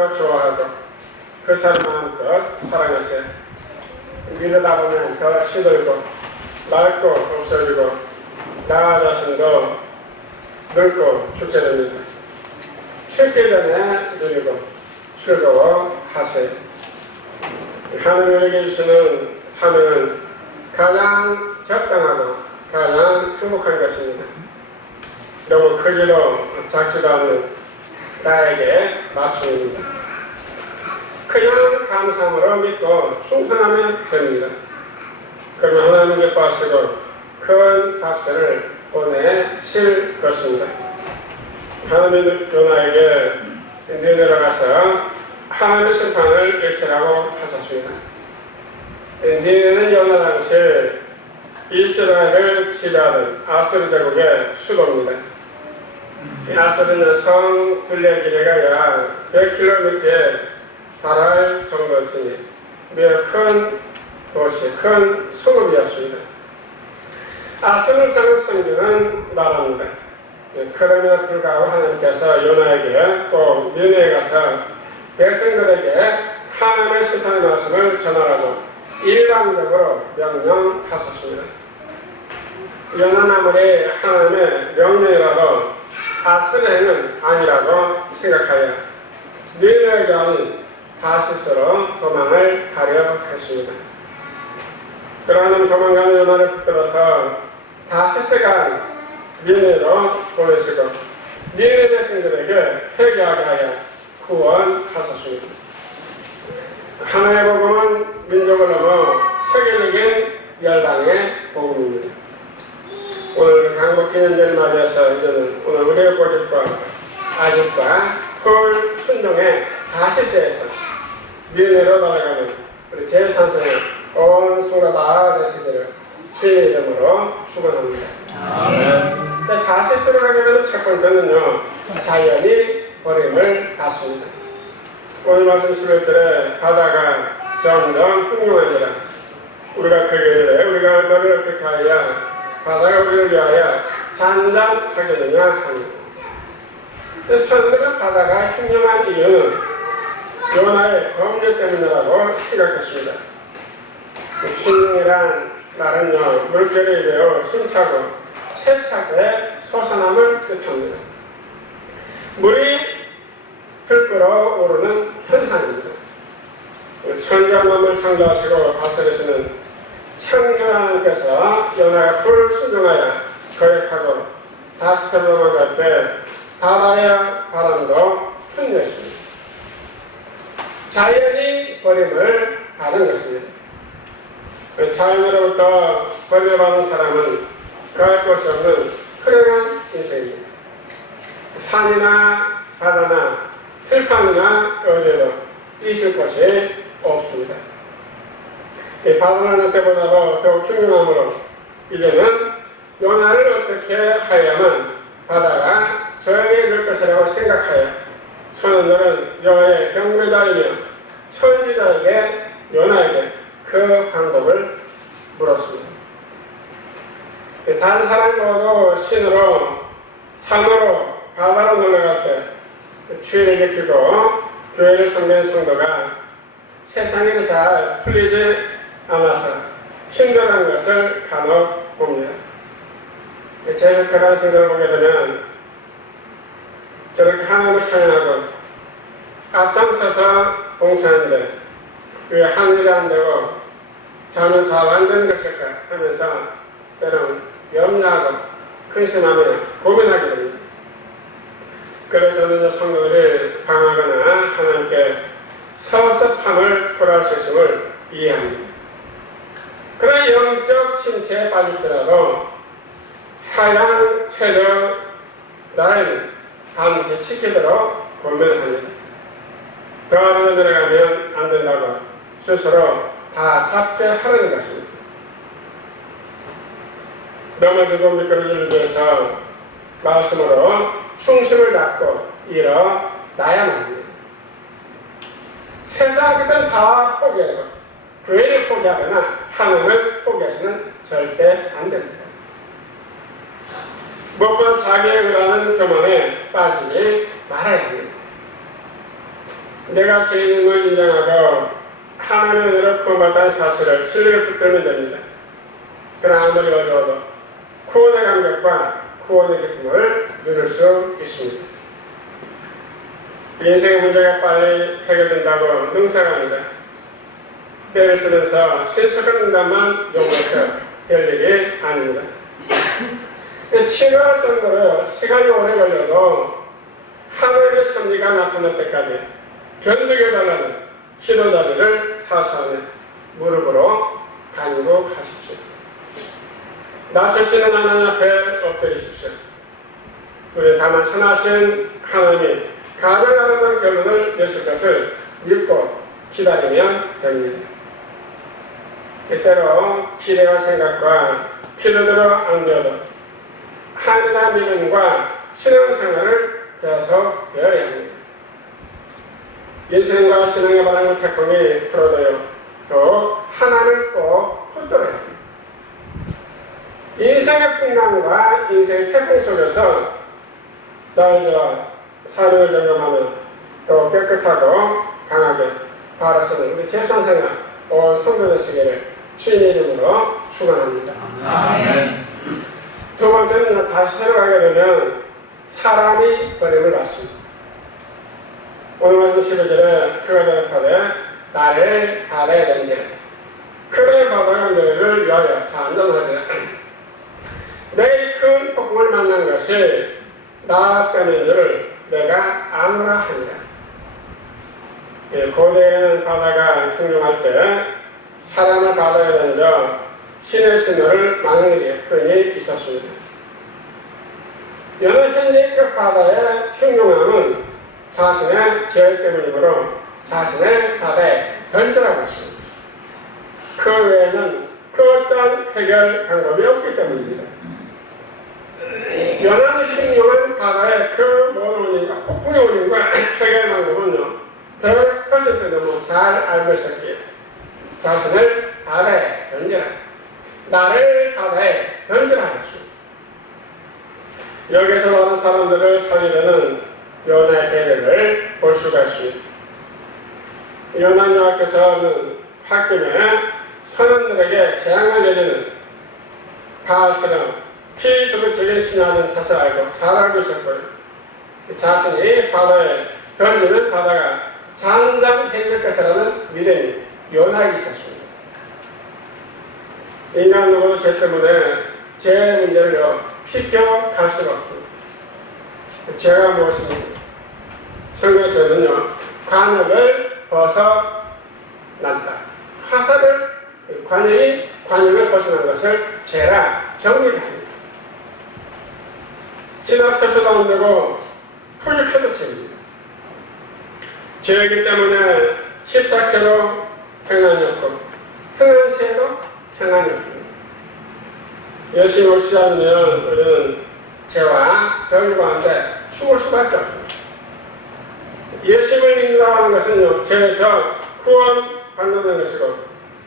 더 좋아하고 그 사람 마음껏 사랑하세요. 믿으다 보면 더 시들고 낡고 없어지고 나 자신도 늙고 죽게 됩니다. 죽기 전에 누리고 즐거워하세요. 하나님에게 주시는 사명은 가장 적당하고 가장 행복한 것입니다. 너무 크지도 작지도 않는 나에게 맞춤입니다. 그냥 감사함으로 믿고 충성하면 됩니다. 그러면 하나님 기뻐하시고 큰 박수를 보내실 것입니다. 하나님은 요나에게 니네로 가서 하나님의 심판을 일치라고 하셨습니다. 니네는 요나 당시 이스라엘을 지배하던 아수르 제국의 수도입니다. 아수르는 성 둘레길이가 약 100km에 달할 정도였으니 매우 큰 도시, 큰 성읍이었습니다. 아수르 사는 성경은 말합니다. 그럼에도 불구하고 하나님께서 요나에게 꼭 니네에 가서 백성들에게 하나님의 심판의 말씀을 전하라고 일방적으로 명령하셨습니다. 요나는 아무리 하나님의 명령이라도 아스레는 아니라고 생각하여 니네가 아닌 다시스로 도망을 가려 했습니다. 그러나 도망가는 요나를 붙들어서 다시스가 니네로 보내시고 니네 백성들에게 회개하게 하여 구원하셨습니다. 하나님의 복음은 민족을 넘어 세계적인 열방의 복음입니다. 오늘 강복기념절을 맞이해서 이제는 오늘 우리의 고집과 아집과 풀 순종의 다시스에서 니네로 날아가는 우리 제3세의 온 성도 다 되시기를 주님의 이름으로 축원합니다. 아멘. 다시스로 가게 되는 첫 번째는요, 자연이 버림을 받습니다. 오늘 말씀 11절에 바다가 점점 흉흉하니라. 우리가 그에게 우리가 너를 어떻게 하여 바다가 우리를 위하여 잔잔하겠느냐 합니다. 사람들은 바다가 흉흉한 이유는 요나의 범죄 때문이라고 생각했습니다. 흉흉이란 말은요, 물결에 매우 힘차고 세차게 솟아남을 뜻합니다. 물이 들끓어 오르는 현상입니다. 천지와 만물을 창조하시고 다스리시는 창조하나님께서 요나가 불을 순종하여 거역하고 다시 도망갈 때 바다의 바람도 흘렸습니다. 자연이 버림을 받은 것입니다. 자연으로부터 버림을 받은 사람은 그할 곳이 없는 흑암한 인생입니다. 산이나 바다나 들판이나 어디에도 있을 곳이 없습니다. 이 바다는 때보다도 더욱 흉흉함으로 이제는 요나를 어떻게 하야만 바다가 조용해질 것이라고 생각하여 선원들은 여호와의 경배자이며 선지자에게 요나에게 그 방법을 물었습니다. 다른 사람 모두 신으로 산으로 바다로 놀러갈 때 주의를 지키고 교회를 섬기는 성도가 세상에 잘 풀리지 않아서 힘들어하는 것을 간혹 봅니다. 제가 그런 성도를 보게 되면 저렇게 하나님을 찬양하고 앞장서서 봉사하는데 왜 한 일이 안 되고 자면 잘 안 되는 것일까 하면서 때로는 염려하고 근심하며 고민하게 됩니다. 그래서 저는 성도들이 방황하거나 하나님께 섭섭함을 토로할 수 있음을 이해합니다. 그러나 영적 침체에 빠질지라도 하향 체력 라인 반드시 지키도록 권면합니다. 더 아래로 내려가면 안 된다고 스스로 다 잡게 하려는 것입니다. 넘어지고 미끄러지를 위해서 말씀으로 중심을 잡고 일어나야만 합니다. 세상 그땐 다 포기하고 교회를 포기하거나 하나님을 포기하시는 절대 안 됩니다. 무엇보다 자기의 의라는 교만에 빠지지 말아야 합니다. 내가 죄인임을 인정하고 하나님의 은혜로 구원받다는 사실을 진리를 붙들면 됩니다. 그러나 아무리 어려워도 구원의 감격과 구원의 기쁨을 누릴 수 있습니다. 인생의 문제가 빨리 해결된다고 능사합니다. 때를 쓰면서 신속한 응답만 요구해서 될 일이 아닙니다. 치료할 정도로 시간이 오래 걸려도 하나님의 섭리가 나타날 때까지 견디게 달라는 기도자들을 사수하며 무릎으로 간구하십시오. 낮추시는 하나님 앞에 엎드리십시오. 우리는 다만 선하신 하나님이 가장 아름다운 결론을 내실 것을 믿고 기다리면 됩니다. 때때로 기대와 생각과 기도대로 안 되어도 하나님의 믿음과 신앙생활을 계속되어야 합니다. 인생과 신앙의 바람의 태풍이 풀어도요, 또 하나를 꼭 붙들어야 합니다. 인생의 풍랑과 인생의 태풍 속에서 자유와 사명을 점검하며 또 깨끗하고 강하게 바라서는 우리 제선생활 온 성도 되시기를 주님의 이름으로 축원합니다. 두 번째는 다시 살아가게 되면 사람이 버림을 받습니다. 오늘 말씀 11절에 그가 대답하되 나를 받아야 된지 그를 받아야 너희를 위하여 잔잔하리라. 내 큰 폭풍을 만난 것이 나 때문인 줄 내가 아노라 하니라. 고대에는 바다가 흉흉할 때 사람을 받아야 된저 신의 진노를 막는 일이 흔히 있었습니다. 여느 현재 그 바다의 흉흉함은 자신의 죄 때문이므로 자신을 바다에 던지라고 했습니다. 그 외에는 그 어떠한 해결 방법이 없기 때문입니다. 연합이 흉흉한 바다의 그 모든 원인과 폭풍의 원인과 해결 방법은요 100% 너무 잘 알고 있었기에 자신을 바다에 던지라, 나를 바다에 던지라 하였습니다. 여기서 많은 사람들을 살리려는 요나의 배려를 볼 수가 있습니다. 요나 여호와께서는 홧김에 선원들에게 재앙을 내리는 바알처럼 피도덕적인 신하는 사실 알고 잘 알고 있었고요. 자신이 바다에 던지는 바다가 잔잔해질 것이라는 믿음이 요나에게 있었습니다. 인간 누구도 죄 때문에 죄의 문제를 피겨갈 수가 없습니다. 죄가 무엇입니까? 성경의 죄는요, 관역을 벗어난다. 화살을, 관역을 벗어난 것을 죄라 정의를 합니다. 지나쳐서도 안 되고 부족해도 죄입니다. 죄이기 때문에 집착해도 평안이 없고 평안시해도 평안이 없습니다. 열심히 오시지 않으면 우리는 죄와 정의 가운데 죽을 수밖에 없습니다. 예수님을 믿는다고 하는 것은요, 죄에서 구원받는 것이고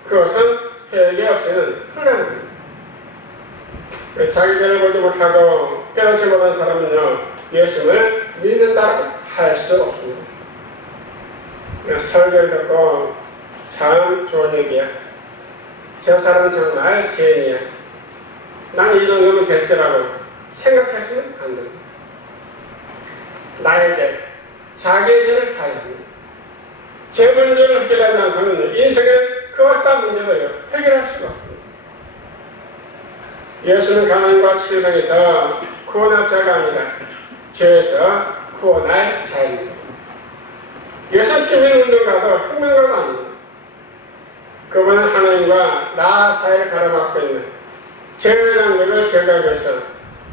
그것은 회개 없이는 불가능합니다. 자기 죄를 보지 못하고 깨닫지 못한 사람은요, 예수님을 믿는다고 할 수 없습니다. 설교를 듣고 참 좋은 얘기야. 저 사람은 정말 죄인이야. 난 이 정도면 됐지라고 생각하시면 안 됩니다. 나의 죄, 자기의 죄를 봐야 합니다. 제 문제를 해결하지 않고는 인생의 그와 같은 문제도 해결할 수가 없습니다. 예수는 가난과 질병에서 구원할 자가 아니라 죄에서 구원할 자입니다. 예수는 김민운동가도 혁명가도 아닙니다. 그분은 하나님과 나 사이를 가로막고 있는 죄의 장벽을 제거하기 위해서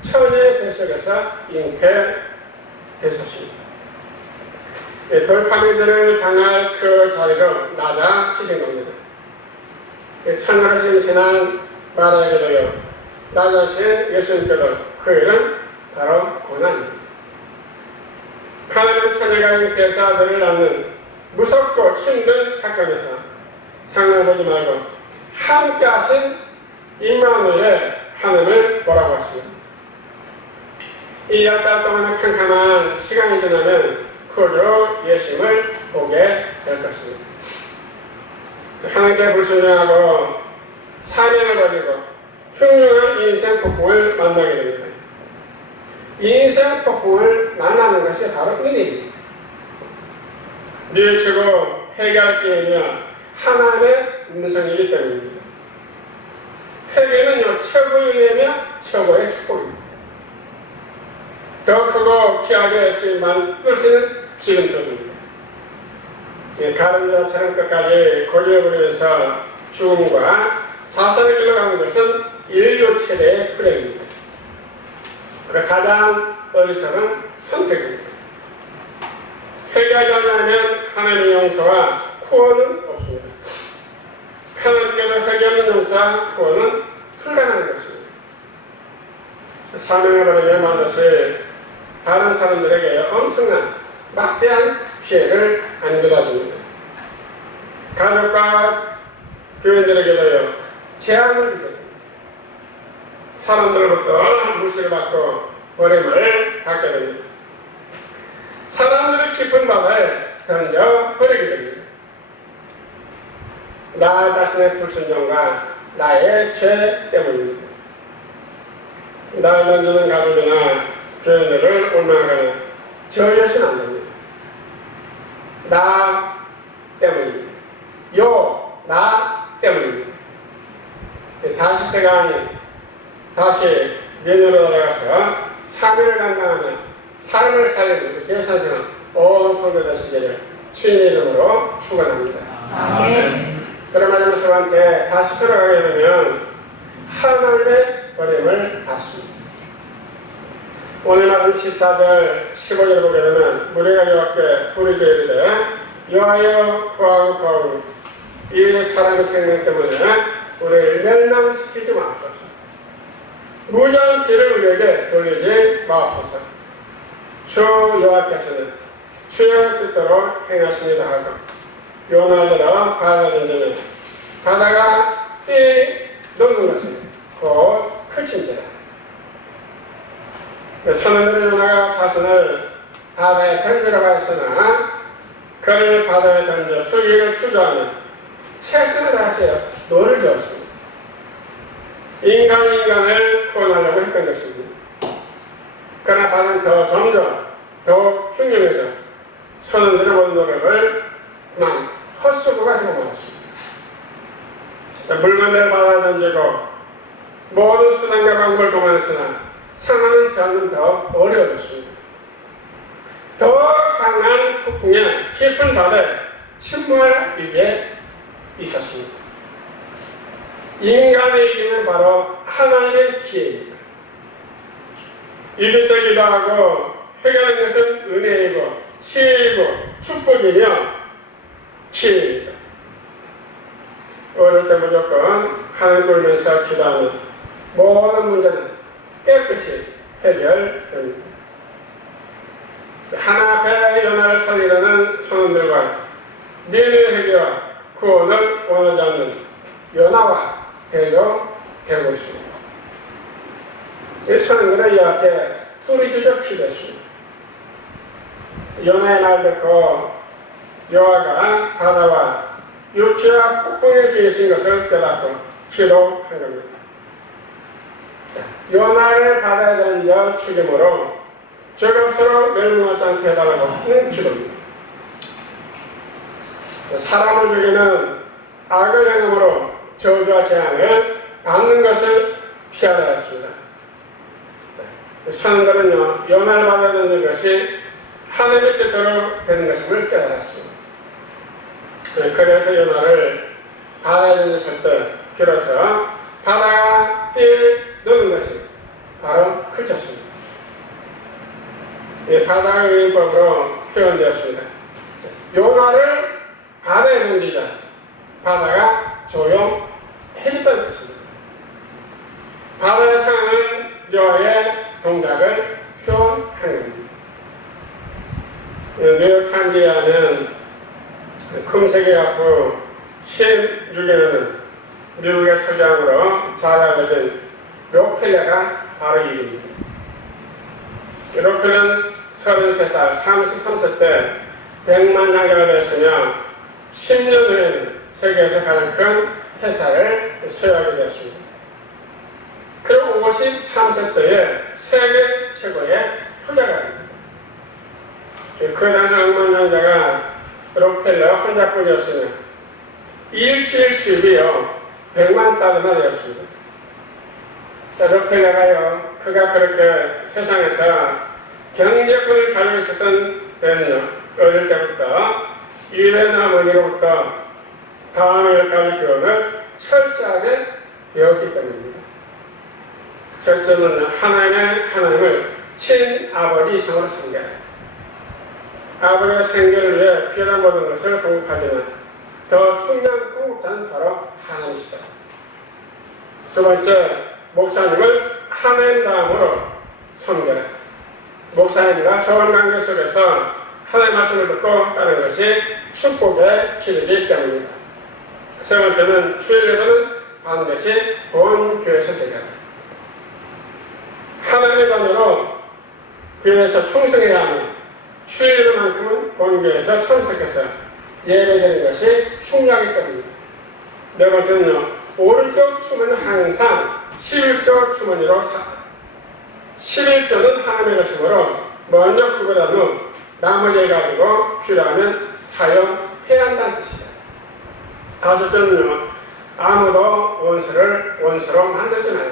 천의 뱃속에서 잉태됐었습니다. 돌파미들을 당할 그 자리로 낮아 치신 겁니다. 천하를 신신한 마라에게도요, 낮아신 예수님께도 그 일은 바로 고난입니다. 하나님은 천혜가 잉태해서 아들을 낳는 무섭고 힘든 사건에서 상을 보지 말고 함께 하신 임마누엘의 하나님을 보라고 하십니다. 이 10달 동안의 캄캄한 시간이 지나면 그저 예수님을 오게 될 것입니다. 하나님께 불순종하고 사명을 버리고 흉흉한 인생 폭풍을 만나게 됩니다. 인생 폭풍을 만나는 것이 바로 은혜입니다. 뉘우치고 회개할 기회며 하나님의 음성이기 때문입니다. 회개는요, 최고의 은혜며 최고의 축복입니다. 더 크고 귀하게 쓰임만 뜯을 수 있는 기름돌입니다. 가른자처럼 끝까지 고리를 부리면서 죽음과 자살을 길러가는 것은 인류 최대의 불행입니다. 가장 어리석은 선택입니다. 회개하지 않으면 하나님의 용서와 구원은 없습니다. 하나님께도 회개 없는 용서와 구원은 불가능한 것입니다. 사명을 버리며 반드시 다른 사람들에게 엄청난 막대한 피해를 안겨다 줍니다. 가족과 교인들에게도요, 재앙을 주게 됩니다. 사람들로부터 무시를 받고 버림을 받게 됩니다. 사람들의 깊은 바다에 던져 버리게 됩니다. 나 자신의 불순종과 나의 죄 때문입니다. 나를 던지는 가족이나 교인들을 원망하거나 저주하시면 안 됩니다. 나 때문입니다. 나 때문입니다. 다시 세상이 다시 면으로 돌아가서 사명을 감당하며 삶을 살리는 그 제사상은 온 성도 되시기를 주님의 이름으로 축원합니다. 아멘. 그러면 세 번째, 다시 살아가게 되면 하나님의 버림을 받습니다. 오늘 말씀 14절 15절을 보게 되면 무리가 여호와께 부르짖어 이르되 여호와여 구하고 이 사람의 생명 때문에 우리를 멸망시키지 마옵소서. 무지한 피를 우리에게 돌리지 마옵소서. 주 여호와께서는 주의 뜻대로 행하십니다 하고 요나를 들어 바다에 던지면 바다가 뛰노는 것은 곧 그친지라. 선원들은 요나가 자신을 바다에 던지라고 했으나 그를 바다에 던져 죽이기를 주저하며 최선을 다하여 노를 저었습니다. 인간을 구원하려고 했던 것입니다. 그러나 바다는 점점 더 흉흉해져 선원들의 모든 노력을 그만 헛수고가 되고 말았습니다. 물건을 바다에 던지고 모든 수단과 방법을 동원했으나 상황은 점점 더 어려워졌습니다. 더 강한 폭풍에 깊은 바다에 침몰할 일이 있었습니다. 인간의 이기는 바로 하나님의 기회입니다. 이길 때 기도하고 회개하는 것은 은혜이고 지혜이고 축복이며 기회입니다. 어릴 때 무조건 하늘 굴면서 기도하면 모든 문제는 깨끗이 해결됩니다. 하나 앞에 연합을 살리려는 선원들과 니느웨 회개와 구원을 원하지 않는 요나와 대조되고 있습니다. 이 선원들은 이 앞에 부르짖어 기도했습니다. 요나의 말 듣고 여호와가 바다와 육지와 폭풍의 주이신 것을 깨닫고 기도한 겁니다. 요나를 바다에 던져 죽임으로 죄값으로 멸망하지 않게 해달라고 하는 기도입니다. 사람을 죽이는 악을 행함으로 저주와 재앙을 받는 것을 피하려 했습니다. 선원들은요, 요나를 바다에 던진 것이 하나님의 뜻대로 되는 것임을 깨달았습니다. 그래서 요나를 바다에 던졌을 때 비로소 바다가 뛰노는 것이 바로 그쳤습니다. 바다의 의인법으로 표현되었습니다. 요나를 바다에 던지자 바다가 조용해졌다는 것입니다. 바다의 상황은 여호와의 동작을 표현한 겁니다. 뉴욕 한기하는 금세계 앞으로 16년은 미국의 서장으로 잘 알려진 록펠러가 바로 이입니다. 록펠러는 33살, 33세 때 백만장자가 되었으며 10년 후에는 세계에서 가장 큰 회사를 소유하게 되었습니다. 그리고 53세 때에 세계 최고의 투자가입니다. 그 당시 억만장자가 록펠러 혼자뿐이었으며 일주일 수입이요 100만 달러나 되었습니다. 록펠러가요, 그가 그렇게 세상에서 경제권을 가지고 있었던 때는요, 어릴 때부터 유대인 어머니로부터 다음일까지 교훈을 철저하게 배웠기 때문입니다. 첫째는 하나님을 친아버지 이상으로 섬겨야 해요. 아버지가 생계를 위해 필요한 모든 것을 공급하지만 더 중요한 공급자는 바로 하나님이시다. 두 번째, 목사님을 하나님 다음으로 섬겨라. 목사님과 좋은 관계 속에서 하나님의 말씀을 듣고 따르는 것이 축복의 길이기 때문입니다. 세 번째는 주일 예배는 반드시 본 교회에서 드려라. 하나님의 관계로 교회에서 충성해야 하는 주일 예배만큼은 본 교회에서 참석해서 예배드리는 것이 중요하기 때문입니다. 네 번째는요, 오른쪽 주머니는 항상 11조 주머니로 11조는 하나님의 것이므로 먼저 구별한 후 나머지를 가지고 필요하면 사용해야 한다는 뜻이다. 다섯째는요, 아무도 원수를 원수로 만들지 말라.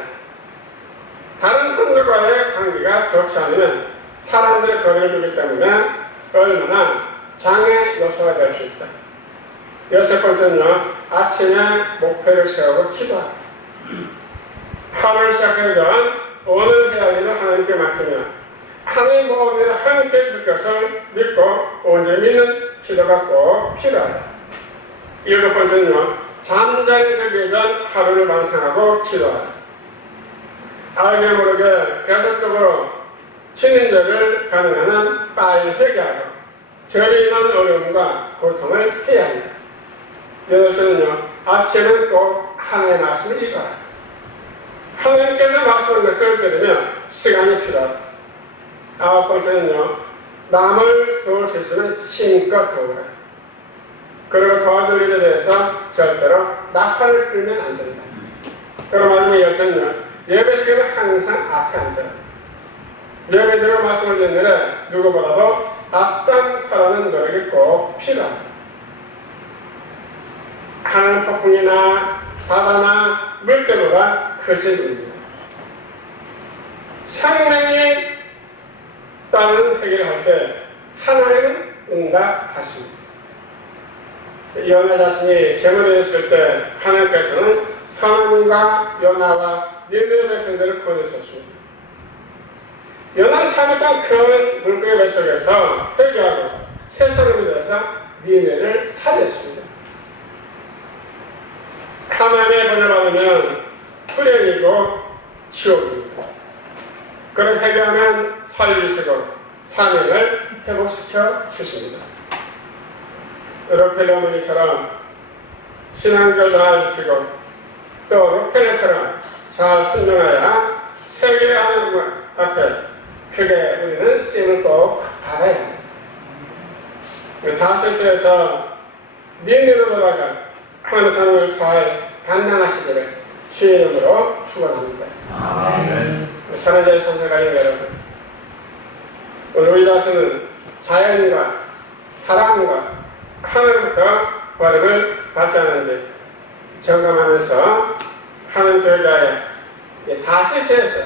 다른 사람들과의 관계가 좋지 않으면 사람들의 거리를 두기 때문에 얼마나 장애 요소가 될 수 있다. 여섯 번째는요, 아침에 목표를 세우고 기도하라. 하루를 시작하기 전 오늘 해야 할 일을 하나님께 맡기며 하나님 모든 일을 함께 해줄 것을 믿고 온전히 믿는 기도가 꼭 필요하다. 일곱 번째는요, 잠자리 들기 전 하루를 완성하고 기도하라. 알게 모르게 계속적으로 진인절을 가능한 빨리 회개하고 절이 인한 어려움과 고통을 피해야 합니다. 여덟째는요, 아침에는 꼭 하나님의 말씀을 읽어라. 하나님께서 말씀하는 것을 들으면 시간이 필요하다. 아홉 번째는요, 남을 도울 수 있으면 힘껏 도우라. 그리고 도와줄 일에 대해서 절대로 낙하를 풀면 안 된다. 그럼 마지막 열째는요, 예배 시간에 항상 앞에 앉아라. 예배대로 말씀을 듣는 일에 누구보다도 앞장서라는 노력이 꼭 필요하다. 하나님 폭풍이나 바다나 물때보다 크신 분입니다. 생명이 따른 해결할 때 하나님은 응답하십니다. 요나 자신이 제물에 있을 때 하나님께서는 선과 요나와 니느웨 백성들을 구원하셨습니다. 요나 3일 동안 큰 물고기 뱃속에서 회개하고 새 사람이 되어서 니느웨를 살렸습니다. 하나님의 번을 받으면 불행이고 지옥입니다. 그런 회개하면 살리시고 사명을 회복시켜 주십니다. 록펠러 어머니처럼 신앙을 잘 지키고 또 록펠러처럼 잘 순종하여 세계 하나님 앞에 크게 우리는 쓰임을 꼭 받아야 합니다. 다시스에서 니느웨로 돌아가 하나님 사람을 잘 감당하시기를 주의 이름으로 축원합니다. 사랑하는 선생님 여러분, 오늘 우리 자신은 자연과 사랑과 하나님부터 버림을 받지 않은지 점검하면서 하나님 교회에 다시스에서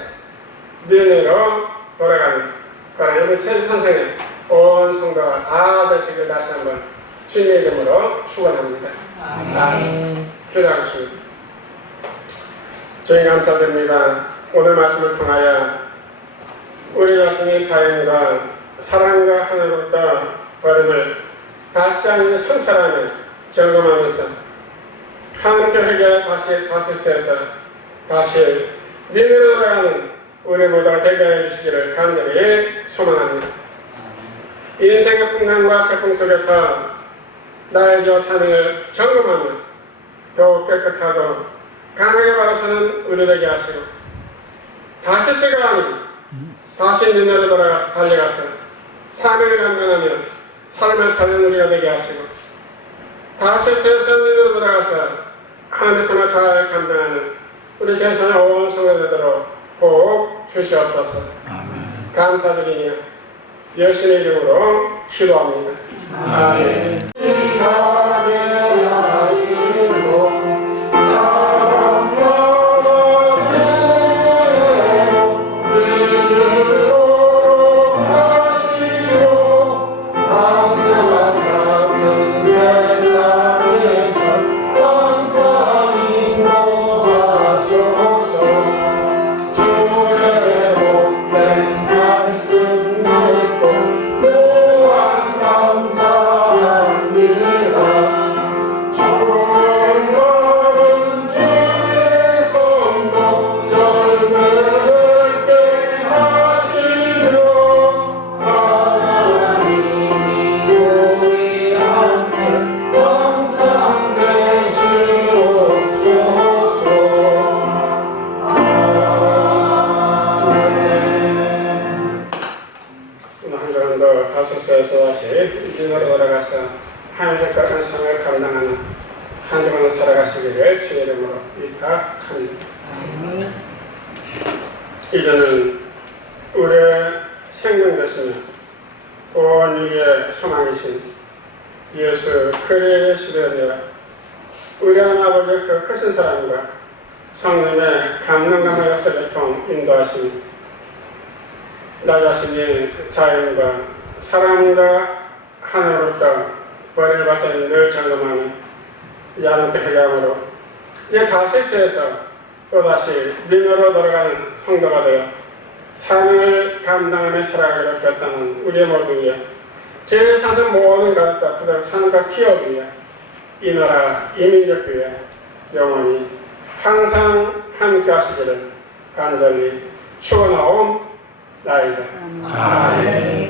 니느웨로 돌아가는 그런 우리 최주 선생님 온 성도가 다 되시길 다시 한번 주님의 이름으로 축원합니다. 기도하겠습니다. 주님 감사드립니다. 오늘 말씀을 통하여 우리 자신의 자연과 사랑과 하나님부터 버림을 받지 않는 성찰하며 점검하면서 하나님께 회개 다시스에서 다시 니느웨로 돌아가는 우리 모두가 되게 해 주시기를 간절히 소망합니다. 인생의 풍랑과 태풍 속에서 나의 저 사명을 점검하며 더욱 깨끗하고 강하게 바라서는 우리 되게 하시고 다시스가 아닌 다시 니느웨로 돌아가서 달려가서 사명을 감당하며 삶을 사는 우리가 되게 하시고 다시스에서 믿음으로 들어가서 하나님의 삶을 잘 감당하는 우리 세상의 온 성도되도록 복 주시옵소서. 감사드리며 예수의 이름으로 기도합니다. 아멘. 다시스에서 다시 믿음으로 돌아가서 하나님의 거룩한 삶을 감당하는 한 주간 살아가시기를 주의 이름으로 위탁합니다. 이제는 우리의 생명 되시며 온 인류의 소망이신 예수 그리스도에 대하여 우리 하나님 아버지의 그 크신 사랑과 성령의 감동감의 역사를 통 인도하시니 나 자신이 자연과 사람과 하늘로부터 벌을 받자 늘 점검하는 야곱의 회개함으로 이제 다시스에서 또다시 믿음으로 돌아가는 성도가 되어 삶을 감당하며 살아가기로 결단한 우리 모두 위에 제 사실 모든 가족과 그들 삶과 기업 위에 이 나라 이민족 위에 영원히 항상 함께 하시기를 간절히 축원하옵나이다. 아멘.